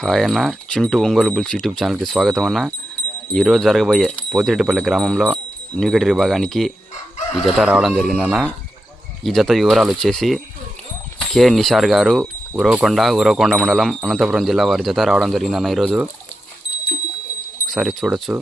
Hi అన్న, Chintu Ongole bulls YouTube ఛానల్కి స్వాగతం అన్న. ఈరోజు జరగబోయే పోతిరెడ్డిపల్లి గ్రామంలో న్యూగడ్డి విభాగానికి ఈ జత రావడం జరిగిందన్న. ఈ జత వివరాలు వచ్చేసి కె నిషార్ గారు, ఉరవకొండ మండలం, అనంతపురం జిల్లా వారి జత రావడం జరిగిందన్న. ఈరోజు ఒకసారి చూడొచ్చు.